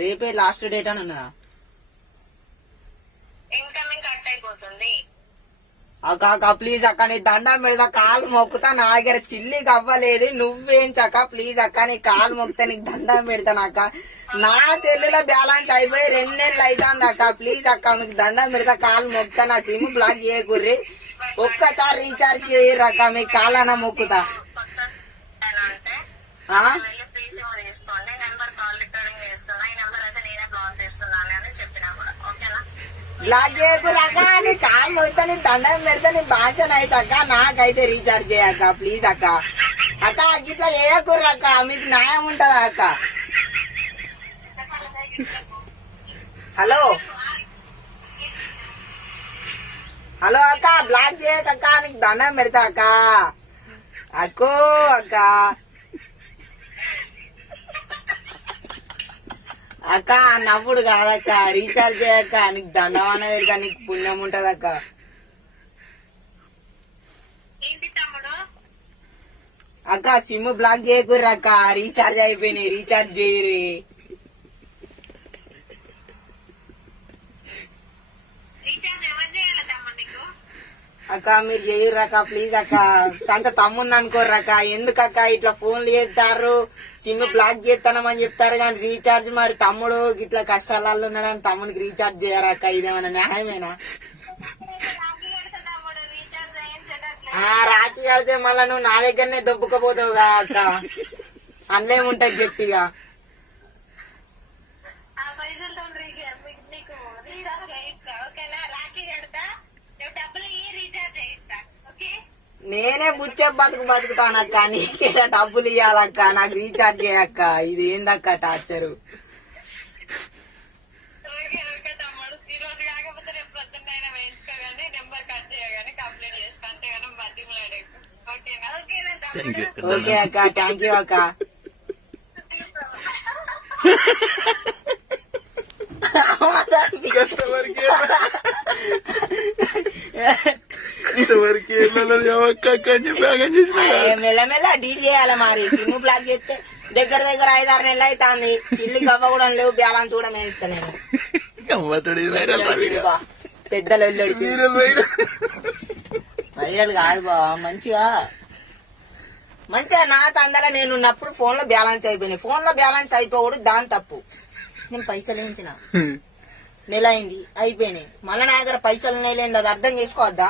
రేపే last date అని ఉన్నదా? ఇన్కమింగ్ కట్ అయిపోతుంది. అక్క ప్లీజ్ అక్క నీ దండం పెడతా, కాలు మొక్కుతా. నా దగ్గర చిల్లికి అవ్వలేదు, నువ్వేంచక్క ప్లీజ్ అక్క, నీ కాలు మొక్కుతా, నీకు దండం పెడతాను అక్క. నా సెల్లులో బ్యాలెన్స్ అయిపోయి 2 నెలలు అవుతుంది అక్క. ప్లీజ్ అక్క నీకు దండం పెడతా, కాలు మొక్కుతా. నా సిమ్ బ్లాక్ చేయకుర్రి, ఒక్కసారి రీఛార్జ్ చేయరు అక్క, మీ కాలన్నా మొక్కుతా. బ్లాక్ చేయకురక్క, నీ కాలు మొక్కుతా, నీ దండం పెడతా, నీ బాధ్యత అయితే అక్క. నాకైతే రీఛార్జ్ చేయక్క ప్లీజ్ అక్క. అక్క ఇట్లా చేయకుర్రక్క, మీకు న్యాయం ఉంటదా అక్క? హలో హలో అక్క, బ్లాక్ చేయకక్క, నీకు దండం పెడతా అక్క. అక్కో అక్క అక్క నవ్వుడు కాదక్క, రీఛార్జ్ చేయక్క, నీకు దండం అన్న పెడతా, నీకు పుణ్యం ఉంటదక్క. అక్క సిమ్ బ్లాక్ చేయకుర్రి అక్క, రీఛార్జ్ అయిపోయినాయి, రీఛార్జ్ చేయరు. అక్క మీరు చేయరక్క ప్లీజ్ అక్క, సంత తమ్ముంది అనుకోర్రక్క. ఎందుకక్క ఇట్లా ఫోన్లు చేస్తారు, సిమ్ బ్లాక్ చేస్తానమని చెప్తారు కానీ రీఛార్జ్ మరి తమ్ముడు ఇట్లా కష్టాలలో ఉన్నాడని తమ్ముడికి రీఛార్జ్ చేయరక్క, ఇదేమన్నా న్యాయమేనా? రాఖీ కడితే మళ్ళా నువ్వు నా దగ్గరనే దొబ్బుకపోతావు కదా అక్క, అందులేముంటది చెప్పిగా. నేనే బుచ్చే బతుకుతానక్క, నీకే డబ్బులు ఇయ్యాలక్క, నాకు రీఛార్జ్ చేయక్క. ఇది ఏందక్క టార్చరు? ఓకే అక్క, థ్యాంక్ యూ అక్క. మెల్లమెల్ల డీల్ చేయాలి మరి. సిమ్ బ్లాక్ చేస్తే దగ్గర 5-6 నెలలు అవుతుంది, చిల్లి గవ్వ కూడా లేవు, బ్యాలెన్స్ కూడా మేస్తలేను. పెద్దలు వైరల్ కాదు బా, మంచిగా నా తందర నేను ఉన్నప్పుడు ఫోన్ లో బ్యాలెన్స్ అయిపోయినాయి. ఫోన్ లో బ్యాలెన్స్ అయిపోవడు దాని తప్పు. నేను పైసలు వేయించిన, నెల అయింది అయిపోయినాయి, మళ్ళీ నా దగ్గర పైసలు నెలైంది, అది అర్థం చేసుకోవద్దా?